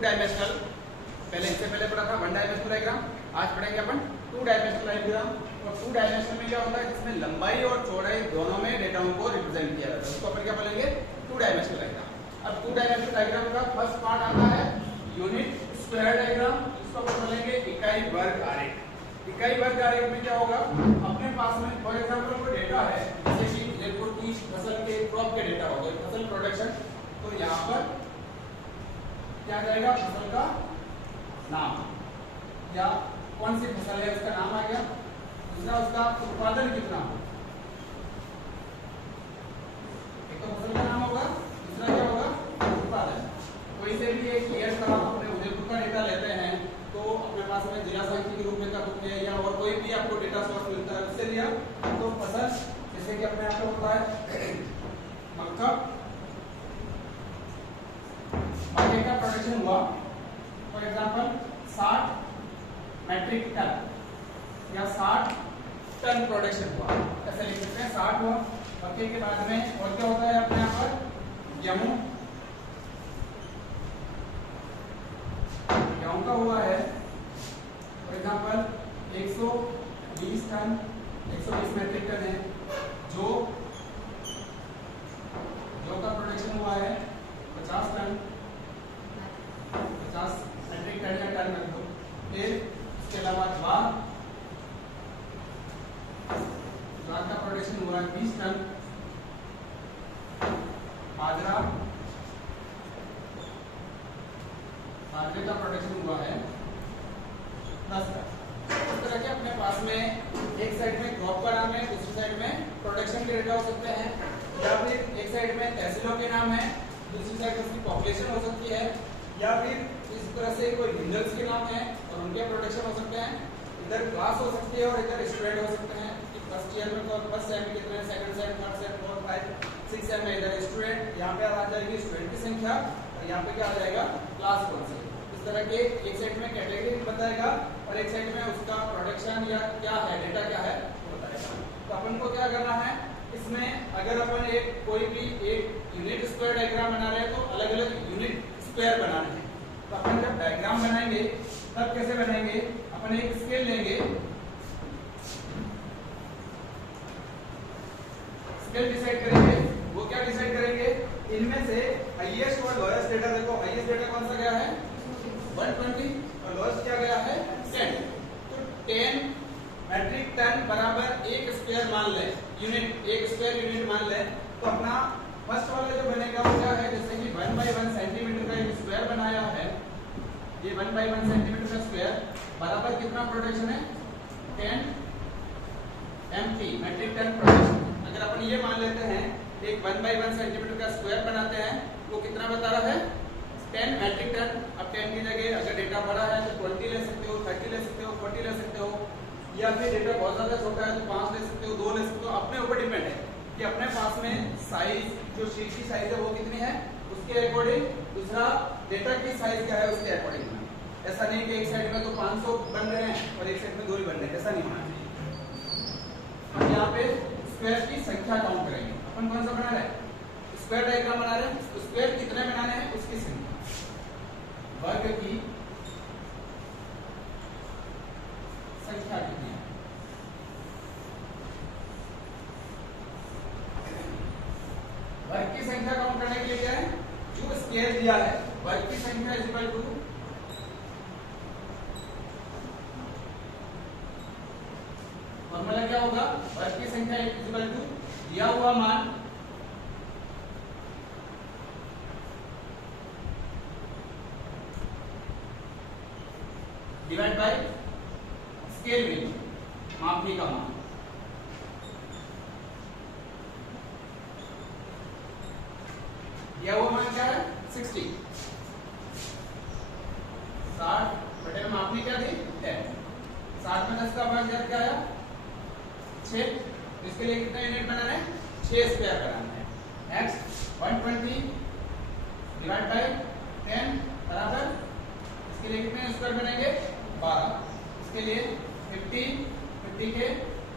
Dimensional, इससे पहले पढ़ा था वन डायमेंशनल डायग्राम, आज पढ़ेंगे अपन टू डायमेंशनल डायग्राम। और टू डायमेंशनल में क्या होता है, जिसमें लंबाई और चौड़ाई दोनों में डेटाओं को रिप्रेजेंट किया जाता है, उसको अपन क्या बोलेंगे, टू डायमेंशनल डायग्राम। अब टू डायमेंशनल डायग्राम का फर्स्ट पार्ट आता है यूनिट स्क्वायर डायग्राम, इसको अपन बोलेंगे इकाई वर्ग आरेख। इकाई वर्ग आरेख में क्या होगा, अपने पास में फॉर एग्जांपल कोई डेटा है, जैसे कि देखो कि फसल के क्रॉप के डेटा हो गए, फसल प्रोडक्शन, तो यहाँ पर क्या जाएगा, फसल का नाम या कौन सी फसल है उसका नाम आ गया, दूसरा उसका उत्पादन कितना हो, एक तो फसल का नाम होगा, दूसरा क्या होगा, उत्पादन। कोई से भी एक ईयर का अपने उदयपुर का डेटा लेते हैं तो अपने पास में जिला सांख्यिकी के रूप में का बुक है या और कोई भी आपको डेटा सोर्स मिलता है उससे लिया, तो फसल जैसे कि अपने आप को होता है मक्का, मक्के का प्रोडक्शन हुआ फॉर एग्जांपल 60 मैट्रिक टन या 60 टन प्रोडक्शन हुआ, ऐसे लिख सकते हैं 60 हुआ। मक्के के बाद में और क्या होता है अपने यहाँ पर, गेहूं का हुआ है for example 120 ton, 120 metric ton है। जो का प्रोडक्शन हुआ है 50 टन, 50 मैट्रिक टन या टन रख दो। फिर इसके अलावा ज्वार का प्रोडक्शन हुआ है 20 टन, बाजरा का प्रोडक्शन हुआ है 10 टन। इस तरह के अपने पास में एक साइड में क्रॉप का नाम है, दूसरी साइड में प्रोडक्शन के डेटा हो सकते हैं, या फिर एक साइड में तहसीलों के नाम है, दूसरी साइड में उसकी पॉपुलेशन हो सकती है, या फिर इस तरह से कोई मिनरल्स के नाम है और उनके प्रोडक्शन हो सकते हैं। इधर क्लास हो सकती है और इधर स्टूडेंट हो सकते हैं कि फर्स्ट ईयर में तो फर्स्ट सेम में कितने, second same, third same, fourth, 5, 6 same में इधर स्टूडेंट, यहाँ पे आ जाएगी स्टूडेंट की संख्या और यहाँ पे क्या आ जाएगा, क्लास कौन सी। इस तरह के एक साइड में कैटेगरी बताएगा और एक साइड में उसका प्रोडक्शन या क्या है, डेटा क्या है वो बताएगा। तो अपन को क्या करना है, इसमें अगर अपन एक कोई भी एक यूनिट स्क्वायर डायग्राम बना रहे हैं तो अलग अलग यूनिट स्क्वायर बनाने हैं। तो अपन जब डायग्राम बनाएंगे तब कैसे बनाएंगे, अपन एक स्केल लेंगे, स्केल डिसाइड करेंगे। वो क्या डिसाइड करेंगे, इनमें से हाईएस्ट और लोएस्ट डेटा, देखो हाईएस्ट डेटा कौन सा गया है 120 और लोएस्ट क्या गया है 10। तो 10 मैट्रिक टन बराबर एक स्क्वायर मान ले, यूनिट, एक स्क्वायर यूनिट मान ले। तो अपना फर्स्ट वाला जो बनेगा वो क्या है, जैसे कि 1 बाई 1 सेंटीमीटर का एक स्क्वायर बनाया है, ये 1 बाई 1 सेंटीमीटर का स्क्वायर बराबर कितना प्रोडक्शन है 10 MT मैट्रिक टन प्रोडक्शन। अगर अपन ये मान लेते हैं एक 1 बाई 1 सेंटीमीटर का स्क्वायर बनाते हैं, वो कितना बता रहा है 10 मैट्रिक टन। अब 10 की जगह अगर डेटा बड़ा है तो 20 ले सकते हो, 30 ले सकते हो, 40 ले सकते हो, या फिर डेटा बहुत ज्यादा छोटा है तो 5 ले सकते हो, 2 ले सकते हो, अपने ऊपर डिपेंड है कि अपने पास में साइज, जो शीट की साइज है वो कितनी है उसके अकॉर्डिंग, दूसरा डेटा की साइज क्या है उसके अकॉर्डिंग। ऐसा नहीं कि एक साइड में तो 500 बन रहे हैं और एक साइड में 2 ही बन रहे हैं, ऐसा नहीं होना चाहिए। हम यहाँ पे स्क्वायर की संख्या काउंट करेंगे। अपन कौन सा बना रहे हैं, स्क्वायर डायग्राम बना रहे हैं, तो स्क्वायर कितने बनाने हैं उसकी संख्या, वर्ग की संख्या कितनी है, वर्ग की संख्या काउंट करने के लिए क्या है, जो स्केल दिया है वर्ग की संख्या इज इक्वल टू फॉर्मूला क्या होगा, वर्ग की संख्या इज इक्वल टू दिया हुआ मान डिवाइड बाय स्केल वैल्यू, मापनी का मान। दिया हुआ मान क्या है 60, 60 बटे में मापनी क्या थी 10, 60 में 10 का भाग क्या आया 6। इसके लिए कितना यूनिट बनाना है 6 स्क्वायर बनाना है। नेक्स्ट 120 डिवाइड बाय 10 बराबर, इसके लिए कितने स्क्वायर बनेंगे 12। इसके लिए 50 के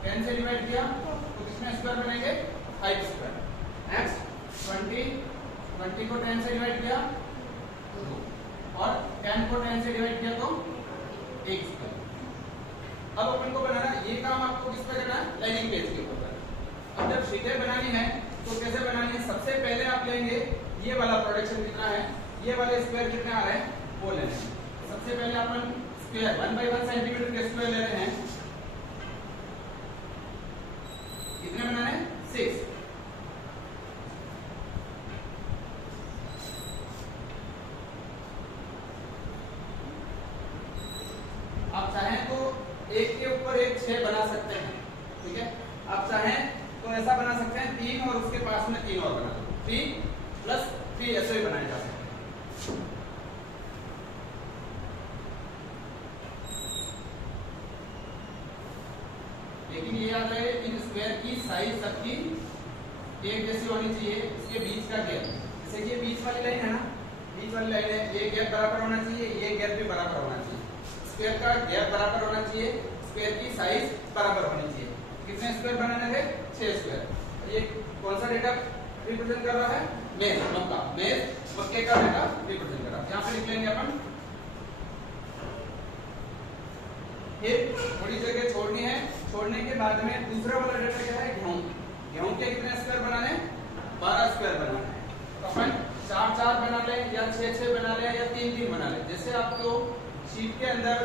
10 से डिवाइड किया तो कितने स्क्वायर बनेंगे 5 स्क्वायर। नेक्स्ट 20 को 10 से डिवाइड किया 2 और 10 को 10 से डिवाइड किया तो 1 स्क्वायर। अब अपन को बनाना, ये काम आपको किस पे करना है, लाइनिंग पेज के ऊपर करना। अब जब शीटें बनानी है तो कैसे बनानी है, सबसे पहले आप लेंगे ये वाला प्रोडक्शन कितना है, ये वाले स्क्वायर कितने आ रहे हैं वो लेने हैं। सबसे पहले अपन स्क्वायर 1/1 सेंटीमीटर के स्क्वायर ले रहे हैं, कितने बनाने हैं 6। आप चाहें तो एक के ऊपर एक 6 बना सकते हैं, ठीक है। आप चाहें तो ऐसा बना सकते हैं 3 और उसके पास में 3 और बना दो, 3 + 3 ऐसे ही बनाए जा सकते हैं। लेकिन ये याद रहे इन स्क्वायर की साइज सबकी एक जैसी होनी चाहिए। इसके बीच का गैप, जैसे ये बीच वाली लाइन है ना, बीच वाली लाइन है, ये गैप बराबर होना चाहिए, ये गैप भी बराबर होना चाहिए। स्क्वायर का गैप बराबर होना चाहिए, स्क्वायर की साइज बराबर होनी चाहिए। कितने स्क्वायर बनाने थे 6 स्क्वायर। ये कौन सा डेटा रिप्रेजेंट कर रहा है, मेज मक्का, मेज मक्के का डेटा रिप्रेजेंट कर रहा है। यहाँ पे लिख लेंगे अपन। फिर थोड़ी जगह छोड़नी है, छोड़ने के बाद में दूसरा वाला डेटा क्या है, गेहूं। गेहूं के कितने स्क्वायर बनाने, 12 स्क्वायर बनाने हैं। तो अपन 4-4 बना ले या 6-6 बना ले या 3-3 बना ले, जैसे आपको शीट के अंदर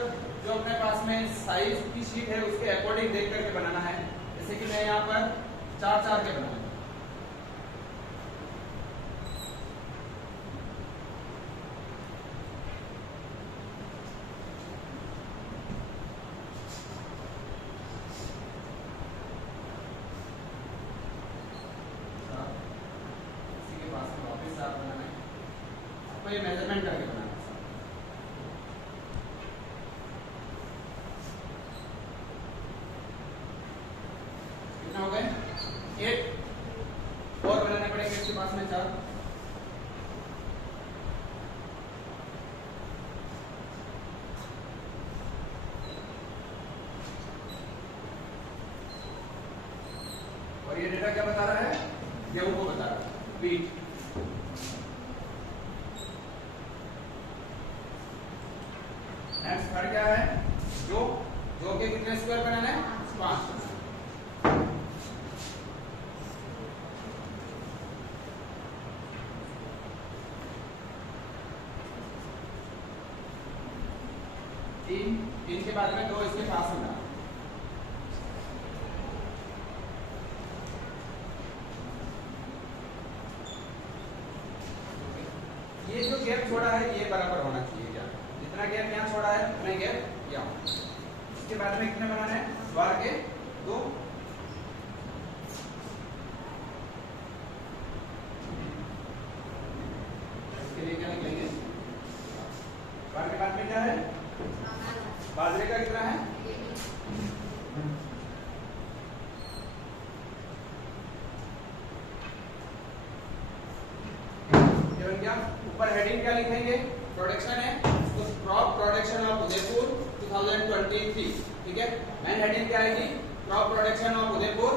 जो अपने पास में साइज की शीट है उसके अकॉर्डिंग देख करके बनाना है। जैसे कि मैं यहाँ पर 4-4 के बनाऊंगा, इसी के पास में वापस 4 बनाना है, आपको ये मेजरमेंट करके बनाना है। हो गए 8 और बनाने पड़ेंगे इसके पास में 4। और ये डेटा क्या बता रहा है, गेहूं को बता रहा है, व्हीट। नेक्स्ट थर्ड क्या है, जो के कितने स्क्वायर बनाना है, 5। तीन के बाद में 2 इसके पास में। ये जो गैप छोड़ा है ये बराबर होना चाहिए, क्या जितना गैप यहाँ छोड़ा है उतना गैप यहाँ। इसके बाद में कितने बनाने हैं, द्वार के 2। इसके लिए क्या लिखेंगे, द्वार के बाद में क्या है, बाजरे का कितना है, क्या ऊपर हेडिंग क्या लिखेंगे, प्रोडक्शन है तो क्रॉप प्रोडक्शन ऑफ उदयपुर 2023, ठीक है। मेन हेडिंग क्या आएगी, क्रॉप प्रोडक्शन ऑफ उदयपुर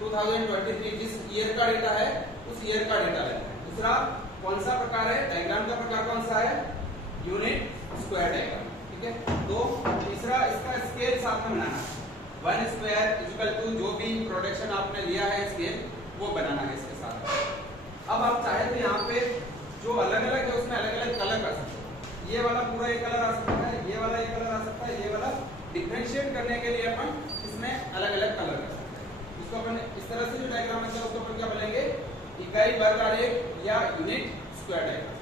2023, जिस ईयर का डेटा है उस ईयर का डेटा लेना है। दूसरा कौन सा प्रकार है, डायग्राम का प्रकार कौन सा है, यूनिट स्क्वायर डायग्राम, ठीक है। तो तीसरा इसका स्केल साथ में बनाना है, 1 स्क्वायर इक्वल टू जो भी प्रोडक्शन आपने लिया है स्केल वो बनाना है इसके साथ। अब आप चाहे तो यहाँ पे जो अलग अलग है उसमें अलग अलग कलर कर सकते हो, ये वाला पूरा एक कलर आ सकता है, ये वाला एक कलर आ सकता है, ये वाला डिफरेंशिएट करने के लिए अपन इसमें अलग अलग कलर कर सकते हैं। उसको अपन इस तरह से जो डायग्राम है उसको अपन क्या बोलेंगे, इकाई वर्ग आरेख या यूनिट स्क्वायर डायग्राम।